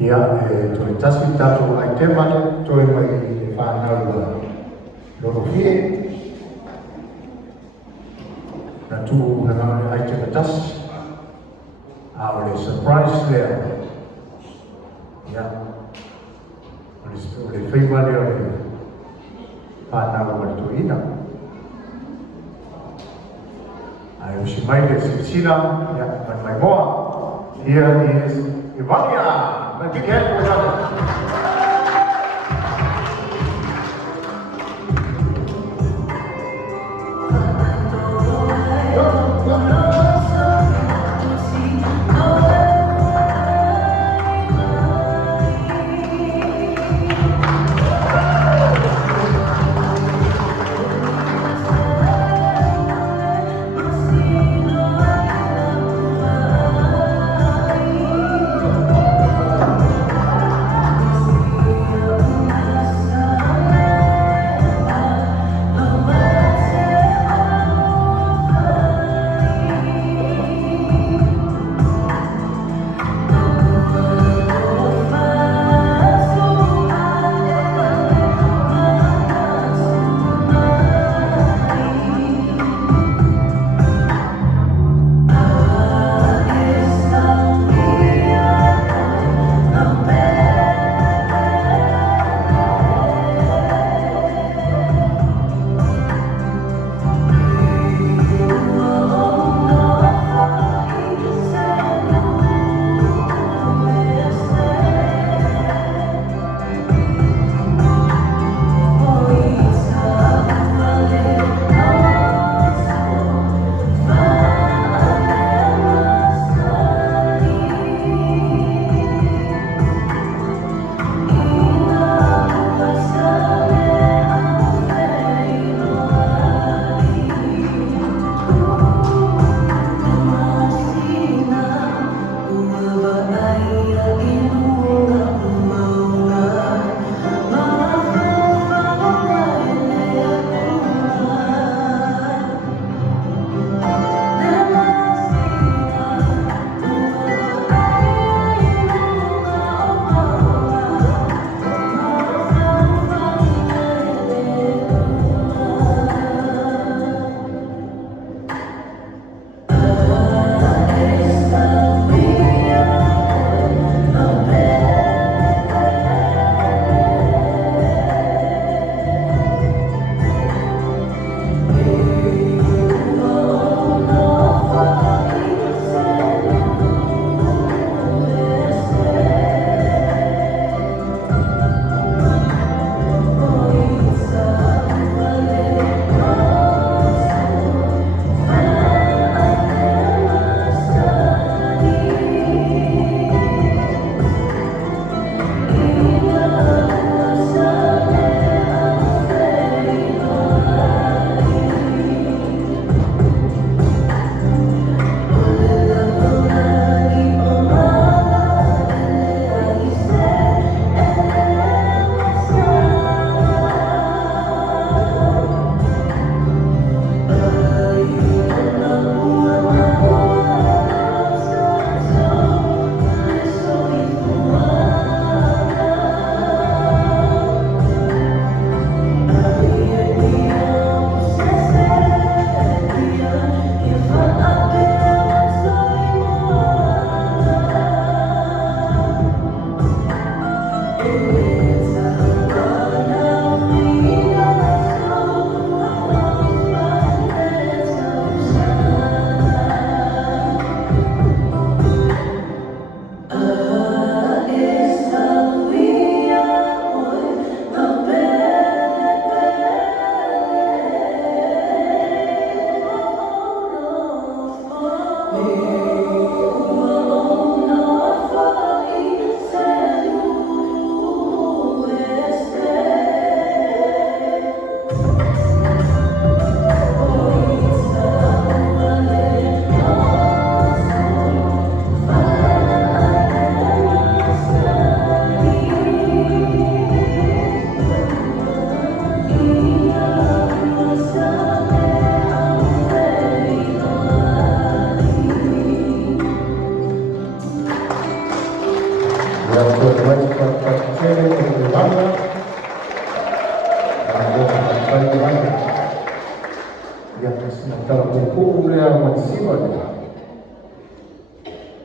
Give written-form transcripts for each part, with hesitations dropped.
Ia toi tasi tātou ai te mane, toi mai e whānaua loro hie. Na tū hangane ai te matasi. Ole surprise there. Ia. Ole whaimane ole whānaua tuina. Ai o si mai le sisina, ia, mai moa. Here is Ivania. My big hand for Ivania.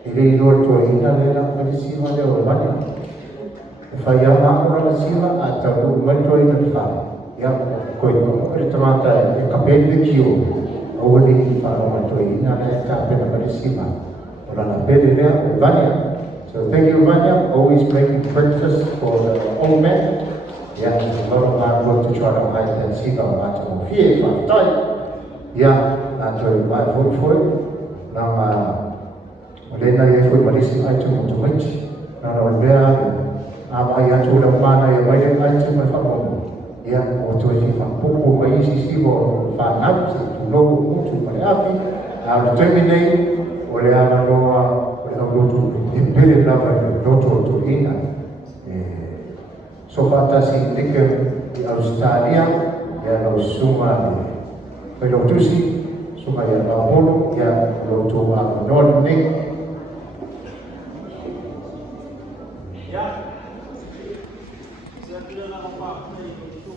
Ili roto ina lela Marisima le Romania. Fayama ora sima ataru mato ina fa. Ya ko ino ritamata e kapende kio. Awali fa mato ina le kapende Marisima. Ora na pede le Romania. So thank you, Vanya, always making breakfast for the old man. Yeah, there's a lot of hard work to try to hide that seagull matter of fear if I'm tired. Yeah, not very my vote for it. Now, when I put my listing item to which, now I had to the man I invited item of a home. Yeah, or to a popo, my easy steam or fan up to logo to my happy. I'll terminate or I have a go to impede lava loto to ina. So fata si indike di Australia ya lo suma pero tusi suma ya lo ya loto a non ya saya kira nak apa itu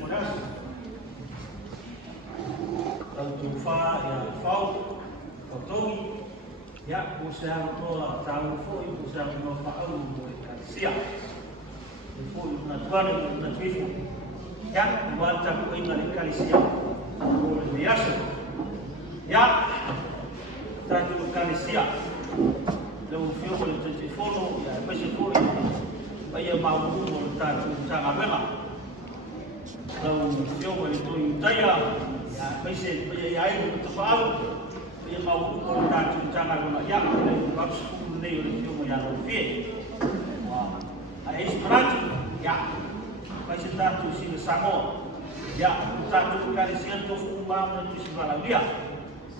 monas untuk ya fau fotowi ya usaha toa tahu foi usaha no fau sia foi na tuana na twifu ya wanta ko inga kali sia ko biasa ya tatu kali sia lo fio ko telefono ya pese foi baya mau mo tatu sanga mema lo fio ko to taya ya pese baya ya itu fau ia mau ko tatu sanga mema ya le baksu ne yo fio mo ya lo fie a esperanto ya pese tatu si samo ya tatu kali sia to fumba na tu si bala dia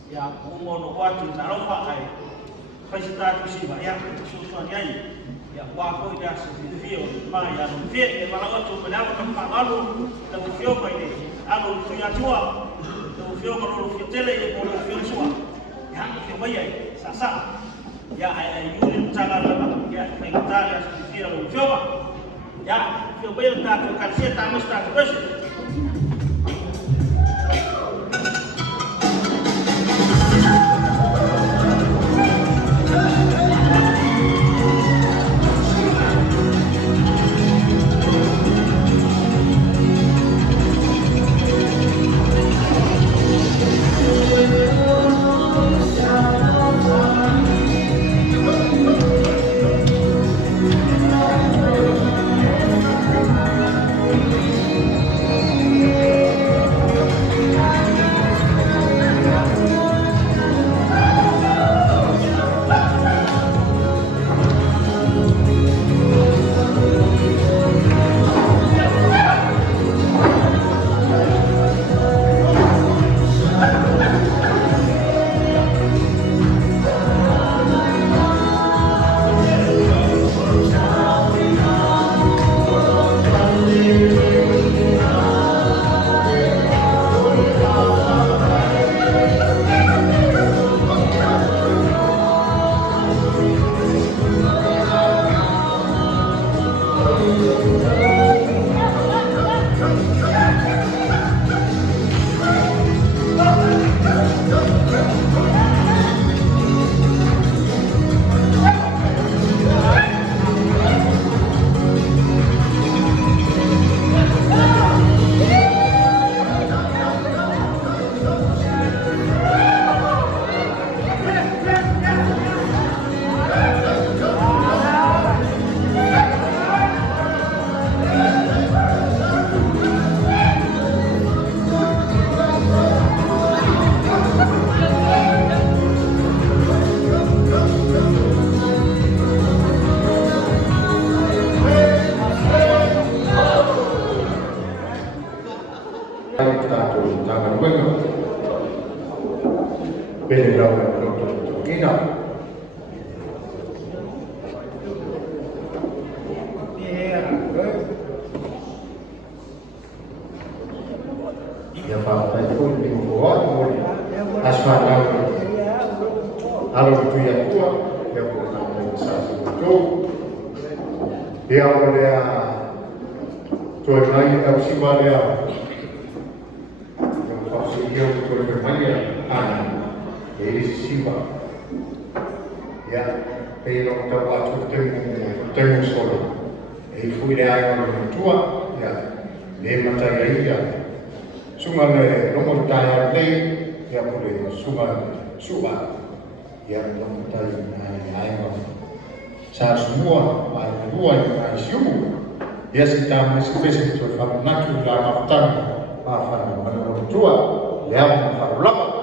ya umo no watu na rofa ai pese tatu si ba ya so nyai ya wako ida sifio ma ya no fie e bala watu mena ko pa malu na fio pa ide alo fia tua no fio ko no fio tele e ko no fio sua ya fio ba ya sasa ya ai yule mtanga ya fengtala sifio no fio ba ya fio ba ya ta ko kalsia ta musta ko Ya Pak, itu di bawah asmara. Kalau itu yang tua, dia bukan organisasi itu. Dia oleh tuan lagi tak siapa dia. Yang pasti dia betul betul anak. Jadi siapa? ya pero ta wa tu te solo e fui le ai no tua ya le mata ia sunga le lomo tai le ya pure sunga suba ya lomo tai ai no sa semua ai dua ai siu ya si ta me si pese to fa na tu la maftan ma fa no tua ya ma fa lama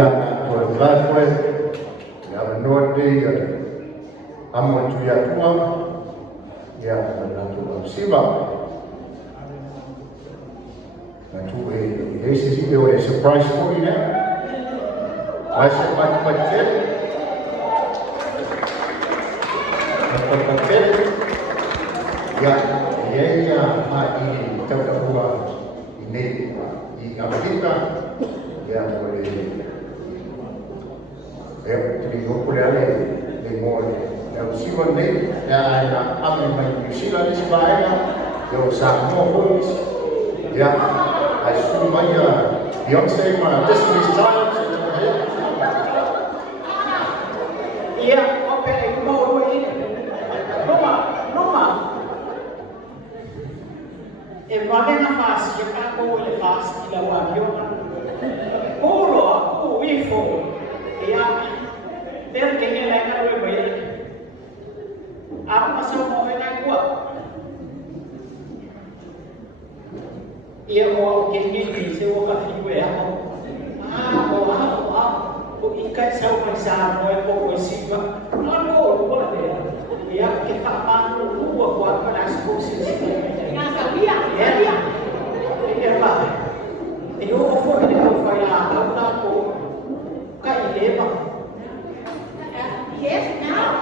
ya to la fue ya no de amo tu ya tua ya na tu siba na tu esse sim deu esse surprise for you né vai ser mais ter ya ya ma i tau tua ini i Amerika ya boleh le mole le siwan le ya ana ame mai sila le sibaena yo sa mo hois ya ai su mai ya Beyonce ma Destiny's Child ya ope ai mo hois noma e vale na fase que tá com ele faz que lá o avião puro o info ya ter que ele lá na web aí aku masuk mau naik kuat ia mau kini sewa kafe gue aku ikan saya bersama mau bersih aku boleh ya kita pandu dua kuat pada sekolah nggak sabia ya ini apa ini aku ini aku file aku kayak ini apa yes now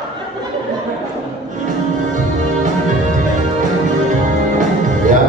ya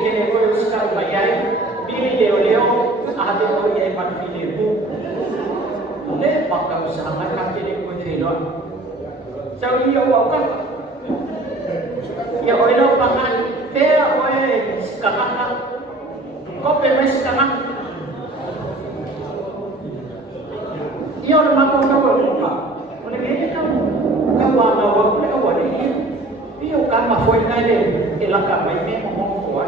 kene ko uska bayai bili leo ate ko ye pat bili bu le maka usaha ka kene ko thelo sau iyo wa ka ya oilo pangan te oe sekarang ko pe mes sekarang iyo na mako ka ko ka ole kene ka wa na wa ko wa ni iyo ka ma foi na le elaka mai me mo ko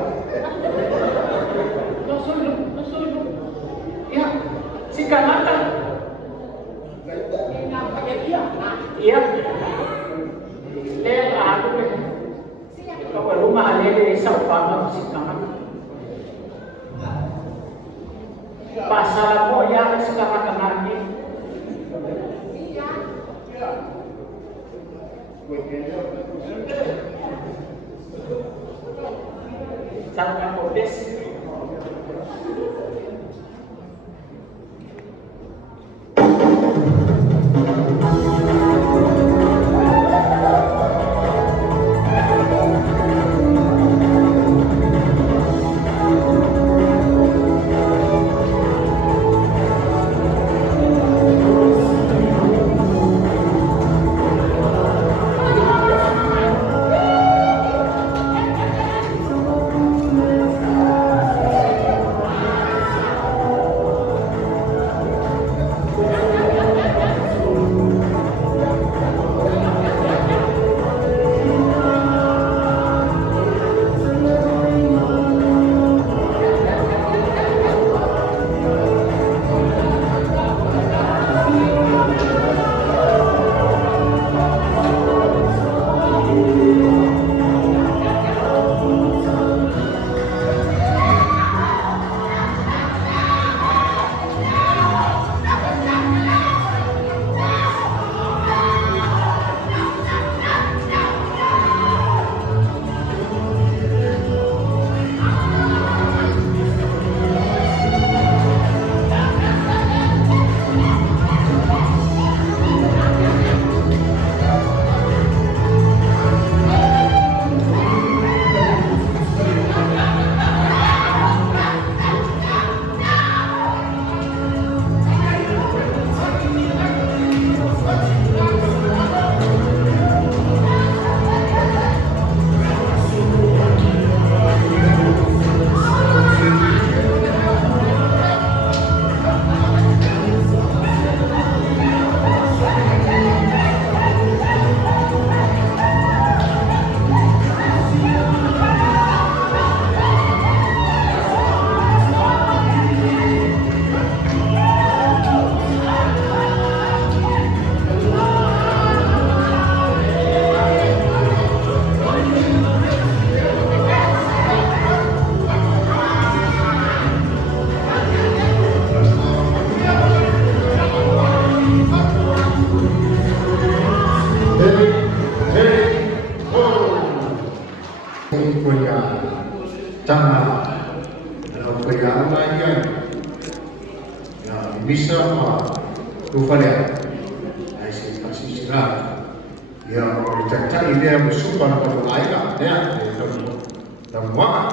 no solo ya si kanata iya le aku kalau rumah lele saupan si kanata pasal moya sekarang kenani sampai modis bisa rupanya aisyah kasih sila yang bercakap ini yang bersumpah pada ayah dia dan mak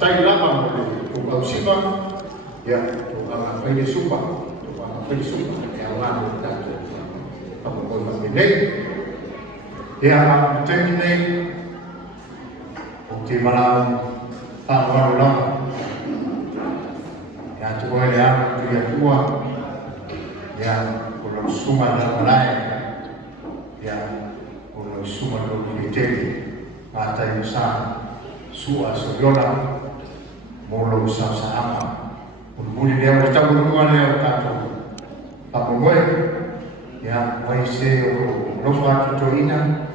tai lama untuk siapa ya untuk apa ini sumpah yang lalu dan apa pun ini dia macam ini di malam tahun lalu yang cuba yang dia tua yang kalau semua dalam lain yang kalau semua dalam jadi mata yang besar suah sejola mulu sama kemudian dia bercampur dengan dia berkata apa gue yang maise lofa tuina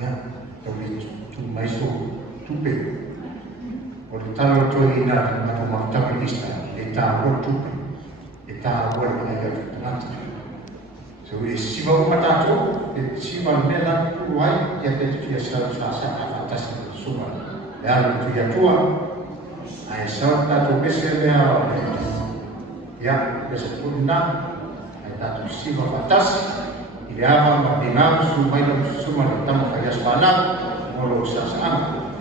ya tapi cuma itu tupe oleh tahu tuina atau maktab lista kita waktu kita buat mengajar nanti. So siapa mata tu, siapa melan kuai yang itu dia selalu rasa atas semua. Dan tu yang tua, aisyah tu besar ya besar pun nak, aisyah tu siapa atas, dia mahu menang supaya semua datang kaya sepanang, malu sasaan.